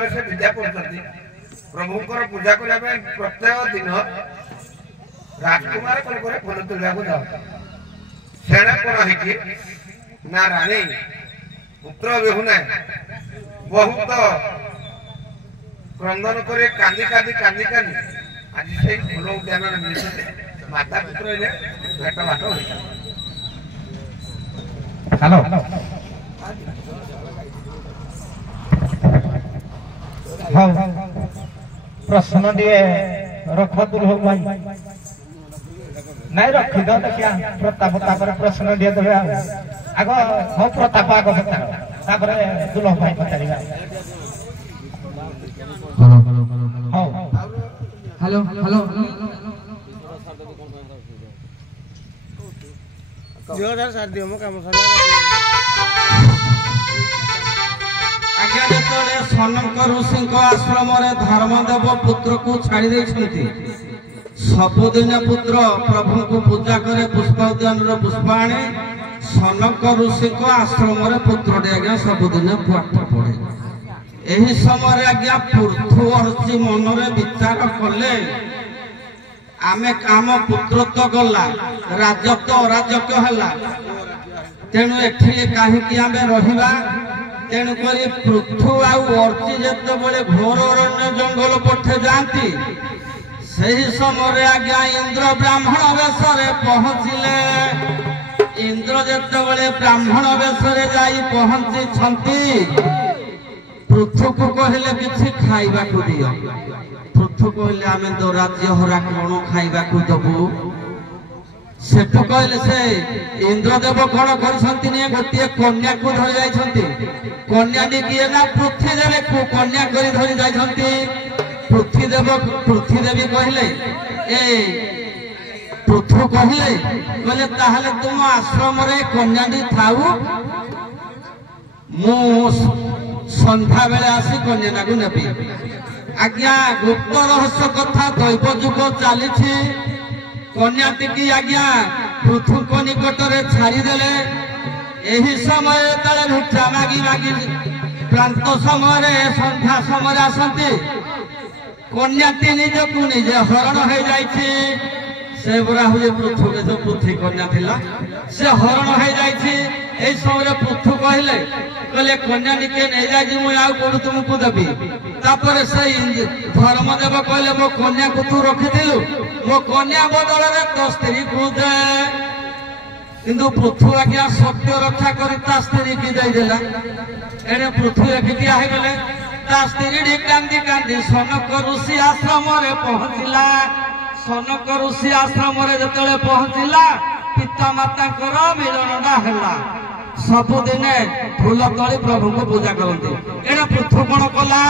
से विद्या पढ़ुଛନ୍ତି प्रभुଙ୍କର पूजा କରିବା ପାଇଁ ପ୍ରତ୍ୟେକ ଦିନ राजकुमार कोन करे फूल तुलिया को जाओ सेणे कोन है ना रानी पुत्र बेहुना बहुत क्रंदन करे कांदी कांदी कांदी कांदी आज से फूल उद्यान मिलते माता पुत्र ने भेट बाट हो हेलो हाँ प्रश्न दिए रख दुल्हो भाई नहीं रखी दो तो क्या प्रताप तापर प्रश्न दिए देवे आग हाँ प्रताप आग तापर दुल्हो भाई पचारिबा हेलो हेलो जोरदार साथ दियो मो काम साथ आज्ञा जेतले सनक ऋषि आश्रम धर्मदेव पुत्र को छाड़ी देछंती सबुदिन पुत्र प्रभु को पूजा करे पुष्प उद्यान पुष्प आने सनक ऋषि आश्रम पुत्र आज्ञा सबुदिन पाठ पढ़े यही समय आज्ञा पृथु अर्ची मनरे विचार कले आमे काम पुत्र तो गला राजत्व अराजक है तेणु एठी काहीकि आमे रहिबा तेणु करी पृथु आउ अर्ची जेतेबेले घोर अरण्य जंगल पठे जाती सही समय आज्ञा इंद्र ब्राह्मण वेशरे पहुँचिले इंद्र जेतेबेले ब्राह्मण वेशरे जाई पहुँची छंती पृथु को कहले किछि खाइबा को दियो पृथु कहले आमे तो राज्य हरा कोन खाइबा को दबु सेठु कहले से इंद्रदेव कोन करछंती ने गोटे कन्या को धरि जाइछंती कन्या नी किए ना पृथ्वी देवे को कन्या करी धरि जाइछंती पृथ्वी देवी कहले ए पृथु कहले कहले ताहले तुम आश्रम रे कन्या नी थाउ मु संध्या बेले आसी कन्या को नेबी आज्ञा गुप्त रहस्य कथा दैव जुग चली कन्याटी की आज्ञा पृथु को निकट रे छाड़ी देले एही समय तले भिक्षा मागी मागी प्रांत समय संध्या समय आसती कन्याटी निज को निजे हरण हो जाइछि से बरा हुए पृथु के जो पृथ्वी कन्या थिला से हरण हो जाइछि एही समय पृथु कहले कहले कन्या निके नै जाई मु आउ कोन तुमको देबी तापर से धर्मदेव कहले मो कन्या को तू रखिथिलु मो कन्या बदल रे तो स्त्री को दे किंतु पृथु आज्ञा सत्य रक्षा करी ता स्त्री की दे देला एने पृथु एकिया हे गेले ता स्त्री डी कांदी कांदी सनक ऋषि आश्रम रे पहुंचिला सनक ऋषि आश्रम रे जतले पहुंचिला पिता माता कर मिलनडा हैला सबुदिने फूल तली प्रभु को पूजा करते एने पृथु कोन कला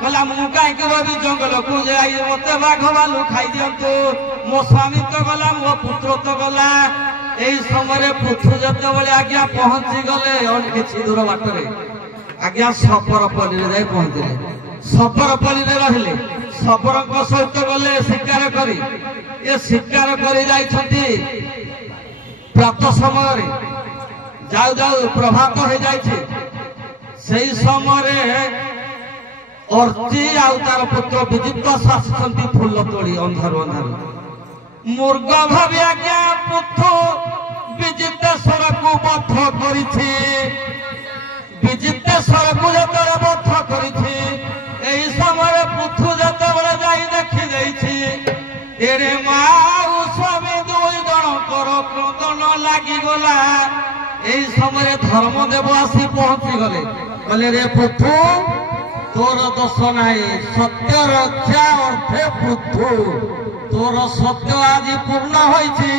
कला मु काई के रवि जंगल को जाई मते बाघ भालू खाई दियंतु मो स्वामी तो गला मो पुत्र तो गला एई समय पृथु जते बेले आज्ञा पहुंची गले और किछि दूर बाटरे आज्ञा सफरपल्ली रे जाई पहुंचले सफरपल्ली रे रहले सफरक सहित गले शिकार करी ए शिकार करी जाई छथि प्रात समय रे जाऊ जाऊ प्रभात हो जाइए सही समय अर्ची आउ तार पुत्र विजित आसुंट फूल तोड़ी अंधार अंधार मुर्ग भावी आज्ञा पृथु विजितेश्वर को बध करिछि विजितेश्वर को जतरे बध करिछि एही समय पृथु जतबेले जाई देखि जाइछि एरे माउ स्वामी दुई जणकर क्रदन लागि गला एही समय धर्मदेव आसी पहुंची गले कहले रे पृथु तोर दोष नाही सत्य रक्षा अर्थे पृथु तोर सत्य आज पूर्ण होइछि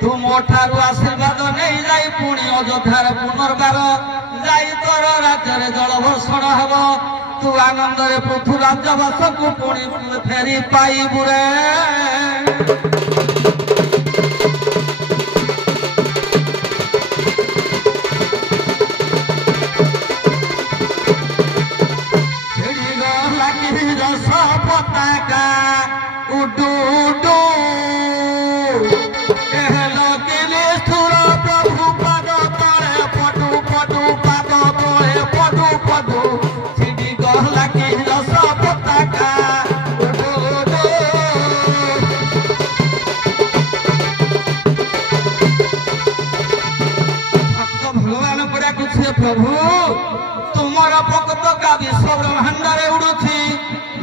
तू मोठारु आशीर्वाद नहीं जाई पुणी अयोध्यार पुनर्बार जाई तोर राज्य रे जलभर्षण हेब तू आनंद रे पृथु राज्यवास को पुणी फेरी पाइबु रे पताका उडू उडू एहलो केले सुर प्रभु पद तले पटू पटू पद तले पटू पटू छिड़ी गहला के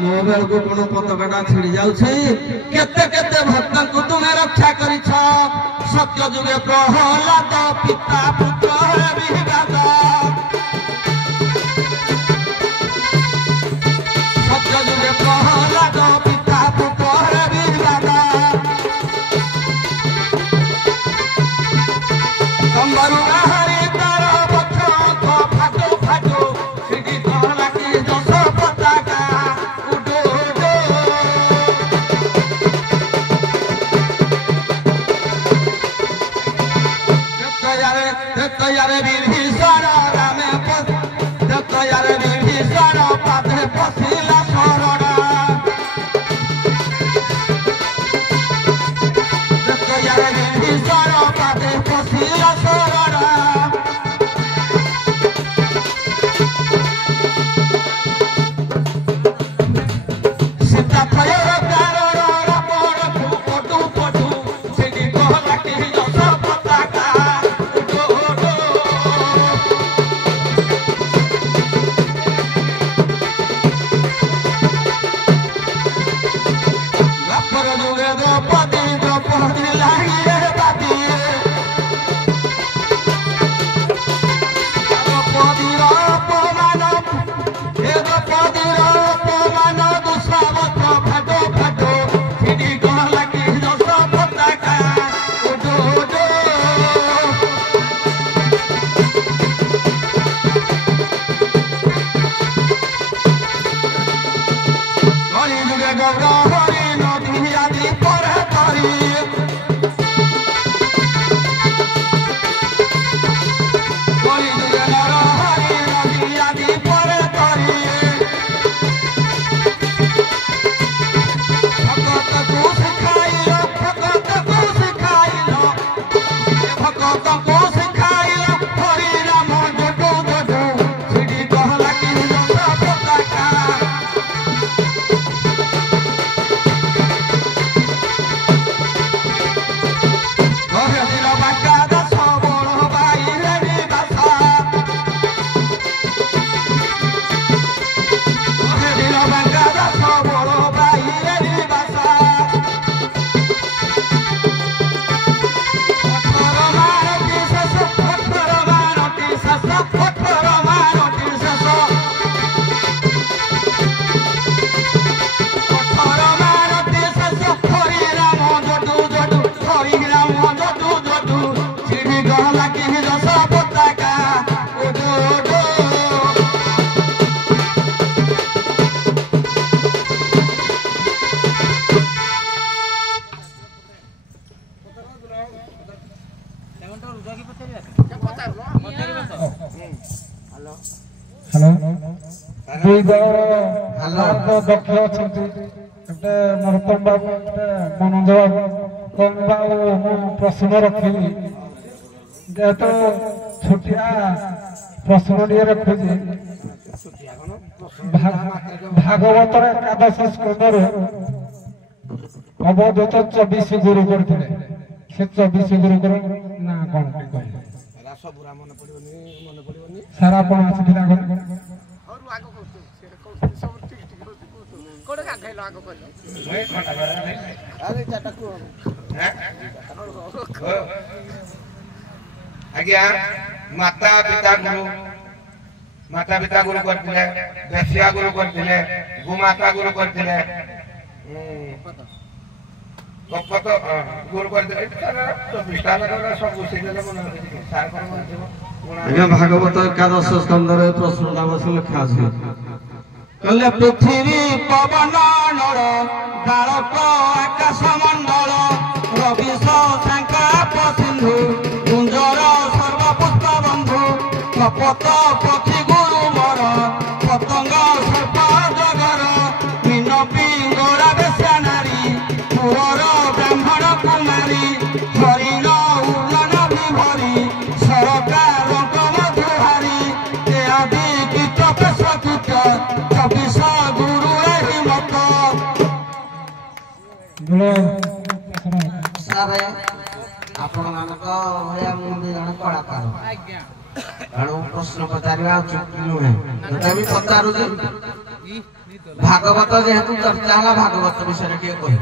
ମୋ ବେଳକୁ କଣ ପତାକାଟା ଛିଡ଼ି ଯାଉଛି କେତେ କେତେ ଭକ୍ତଙ୍କୁ ତୁମେ ରକ୍ଷା କରିଛ ସତ୍ୟ ଯୁଗେ ପ୍ରହ୍ଲାଦ ପିତା ପୁତ୍ର ବିବାଦ ସତ୍ୟ ଯୁଗେ ପ୍ରହ୍ଲାଦ ପିତା ପୁତ୍ର ବିବାଦ ତମ୍ବରୁ ବାହାରି ତାର ପଛ ଫାଟୁ ଫାଟୁ ସେଠି କହଲା କି ଯଶ ପତାକା ଉଡୁ ଉଡୁ ତୟାରେ ବିଭୀଷଣ ରାମେ ତୟାରେ ବିଭୀଷଣ ପାଦେ ପଶିଲା ଶରଣା ତୟାରେ ବିଭୀଷଣ ପାଦେ ପଶିଲା ଶରଣା ସୀତା ଥୟର କାରଣ ରାବଣକୁ ପଟୁ ପଟୁ ସେଠି କହଲା କି ଯଶ ପତାକା ଉଡୁ ଉଡୁ ଦ୍ୱାପର ଯୁଗେ ଦ୍ରୌପଦୀ ଦ୍ରୌପଦୀ ଲାଗିଲେ ବାଦି ଦ୍ରୌପଦୀର ଅପମାନ ଦ୍ରୌପଦୀର ଅପମାନ ଦୁଃସାବସ୍ତ୍ର ଫାଟୁ ଫାଟୁ ସେଠି କହଲା କି ଯଶ ପତାକା ଉଡୁ ଉଡୁ କଳି ଯୁଗେ ଗୌର ହରି ନଦୀ ଆଦି ପରେ କରି କଳି ଯୁଗେ ନର ହରି ନଦୀ ଆଦି ପରେ କରି ଭଗତକୁ ଶିଖାଇଲ ଭଗତକୁ ଶିଖାଇଲ ଭଗତକୁ ଶିଖାଇଲ ହରି ରାମ ଜଟୁ ଜଟୁ ସେଠି କହଲା କି ଯଶ ପତାକା ଘରେଦିନ ବାଙ୍କା ଦାସ ବଳ ବାଇରେ ନିବାସ ଘରେଦିନ ବାଙ୍କା ଦାସ ବଳ ବାଇରେ ନିବାସ ଅଠର ମାରଟି ଶେଷ ଅଠର ମାରଟି ଶେଷ ଅଠର ମାରଟି ଶେଷ ଅଠର ମାରଟି ଶେଷ ହରି ରାମ ଜଟୁ ଜଟୁ ହରି ରାମ ଜଟୁ ଜଟୁ ସିଢି ଗହଲା କି ଯଶ ପତାକା ଉଡୁ ଉଡୁ ହ୍ୟାଲୋ ଦୁଇ ଦଳ ଦକ୍ଷ ଅଛନ୍ତି ଗୋଟେ ନରୋତ୍ତମ ବାବୁ ଗୋଟେ ମନୋଜ ବାବୁ ମୁଁ ପ୍ରଶ୍ନ ରଖିବି ଯେହେତୁ ଛୋଟିଆ ପ୍ରଶ୍ନଟିଏ ରଖୁଛି ଭାଗବତର ଏକାଦଶ ସ୍କନ୍ଧରେ ଅବଧୂତ 24 ଗୁରୁ କରିଥିଲେ ସେ 24 ଗୁରୁଙ୍କର ନାଁ କଣ କହିଲେ ସାର୍ ଆପଣ ଆସିଥିଲେ ଆଜ୍ଞା ମାତା ପିତା ଗୁରୁ କରିଥିଲେ ବେଶିଆ ଗୁରୁ କରିଥିଲେ ଗୋମାତା ଗୁରୁ କରିଥିଲେ କପତ ଗୁରୁ କରିଥିଲେ ସବୁ ଆଜ୍ଞା ଭାଗବତ ଏକାଦଶ ସ୍କନ୍ଧରେ ପ୍ରଶ୍ନଟା ବସି ଲେଖା ଅଛି କହିଲେ ପୃଥିବୀ ପବନ ନର ବାଳକ ଆକାଶ ମଣ୍ଡଳ ରବିଶ ଶଙ୍ଖ ସିନ୍ଧୁ କୁଞ୍ଜର ସର୍ବପୁଷ୍ପ ବନ୍ଧୁ କପତ ପକ୍ଷୀ ଗୁରୁ ମର ପତଙ୍ଗ ସର୍ପ ଜଗର ମୀନ ପିଙ୍ଗଳା ବେଶ୍ୟା ନାରୀ ପୁରର ବ୍ରାହ୍ମଣ କୁମାରୀ ହରିଣ ଉର୍ଣ୍ଣ ବିଭରି ସରକାରଙ୍କ ମଧୁହାରୀ ଏ ଆଦି କୀଟ ପେଶ କୀଟ 24 ଗୁରୁ ଏହି ମତ ସାରେ ଆପଣମାନଙ୍କ ଭଳିଆ ମୁଁ ବି ଜଣେ କଳାକାର ତେଣୁ ପ୍ରଶ୍ନ ପଚାରିବା ଉଚିତ ନୁହେଁ ତଥାପି ପଚାରୁଛି भागवत जेहेतु चर्चा है भागवत विषय किए कह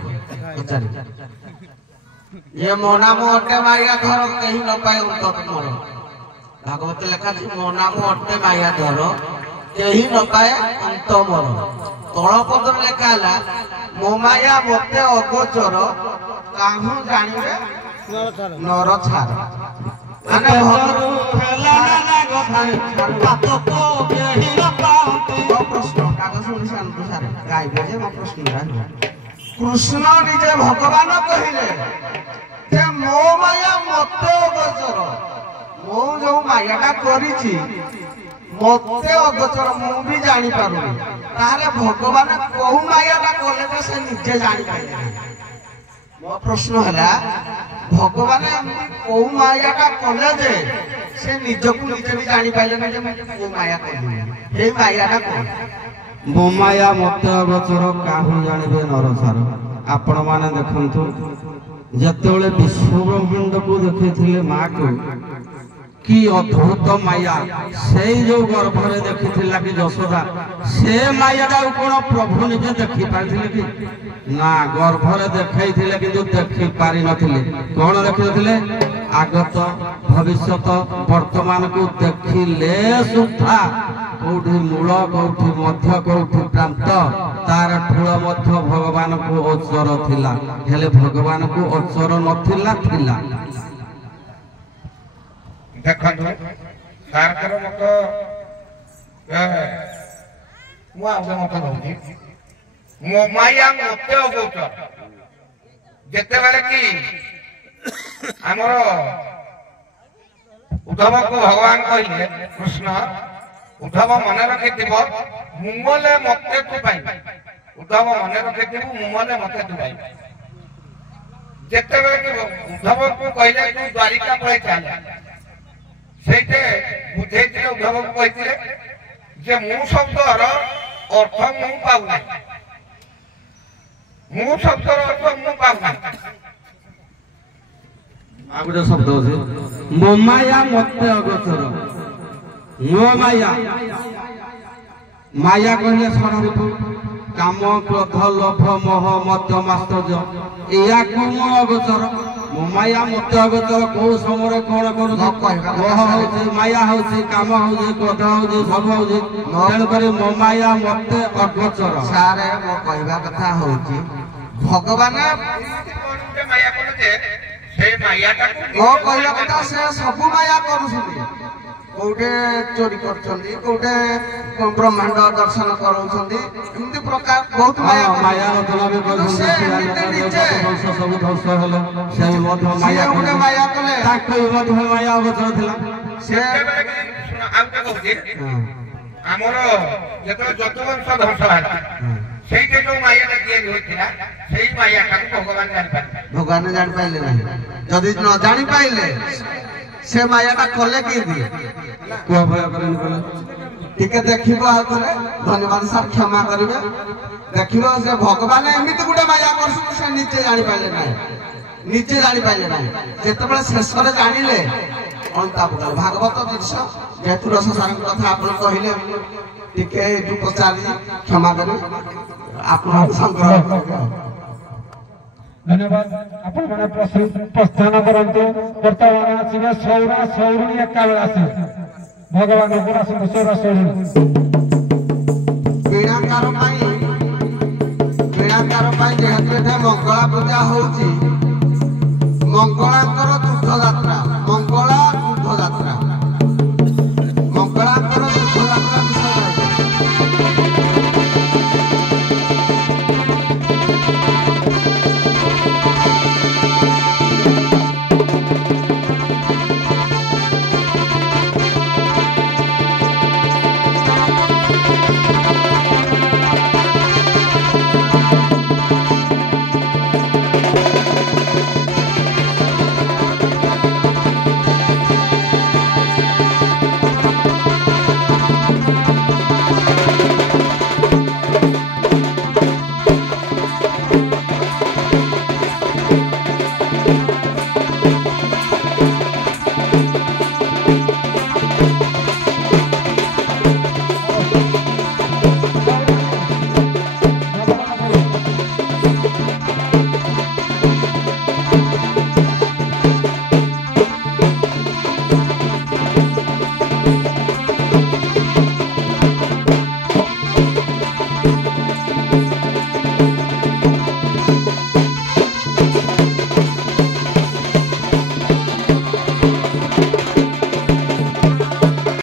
ये मो नाम अटे माया धर कहीं न पाए उन्नत मोर भागवत लेखा मो नाम अटे माया धर कहीं न पाए अंत मोर तल पद लेखा है मो माया मते अगोचर काहू जानिबे नर छार माने प्रश्न कागज अनुसार गाइबे जे प्रश्न कृष्ण निजे भगवान कहिले जे मो माया मते अगोचर मो जो मायाटा करिछि मते अगोचर मु भी जानि पारुनी तारे भगवान कहू मायाटा कले से निजे जानि पाइले मो प्रश्न हला भगवान कहू मायाटा कले जे से निजकु निजे भी जानि पाइले जे मो माया कली हे मायाटा को मो माया मते अगोचर काहू जानिबे नरसार आपण माने देखंतु जतेबेले विश्व ब्रह्मांड को देखिथिले मां को कि अद्भुत माया से जो गर्भरे देखिथिला कि यशोदा से मायाटा कोन प्रभु निजे देखि पाथिले कि ना गर्भरे देखैथिले कि जो देखि पारि नथिले कोन देखिथिले आगत भविष्यत वर्तमान को देखिले सुधा कोठी मूल कोठी मध्य कोठी प्रांत तार ठूल मध्य भगवान को अचर थिला हेले भगवान को अचर नथिला थिला देखंतु सरकार मत मु आगे मत होगी मो माया मते अगोचर जेते बेले कि हमर उद्धव को भगवान कहले कृष्ण उद्धव मन रखिथिबो मुमले मते तू पाई उद्धव मन रखिथिबो मुमले मते तू पाई जेते बेले कि उद्धव को कहले तू द्वारिका पळे चल सेते बुझेइथिले उद्धव को कहिथिले जे मु शब्दर अर्थ मु पाउना मु शब्दर अर्थ मु पाउना आगुटे शब्द अछि मो माया मते अगोचर मो माया माया कहले स्वाभाविक काम क्रोध लोभ मोह मद मास्तर्य या को मो अगोचर मो माया मते अगोचर को समय कोन करू मोह होछि माया होछि काम होछि क्रोध होछि सब होछि तेन करी मो माया मते अगोचर सारे मो कहबा कथा होछि भगवान माया कोन जे से मायाटा मो कहबा कथा से सब माया करूछथि कोटे चोरी करछथि कोटे ब्रह्मांड दर्शन करूछथि एमति प्रकार बहुत माया माया रचना भी करछथि सब ध्वंस हलो से मध माया कोटे माया कले ताको मध माया अगोचर थिला से आउटा कहजे हमर जेतो जतवंश ध्वंस होला सेइते जो मायाटा दिए होइथिला सेई मायाटा भगवान जानि पाइले नहीं जदि न जानि पाइले से मायाटा कले कि दिए को भय करन बोले ठीक है देखिबो आ करे धन्यवाद सर क्षमा करिवे देखिबो से भगवान एमिति गुटे माया करसु से नीचे जानि पाइले नहीं नीचे जानि पाइले नहीं जेतबेले शेष करे जानिले अंता बदल भागवत दृश्य जेतु रस सार कथा आपण कहिले टिके जो पचारी क्षमा करि आपण संग्रह धन्यवाद आपण माने प्रस्थान करंतु वर्तमान आसीबे सौरा सौरुणी एकाबेला आसी भगवान पूरा सौरा सौरुणी वीणाकार जेहेतु एठे मंगला पूजा होउची मंगलांक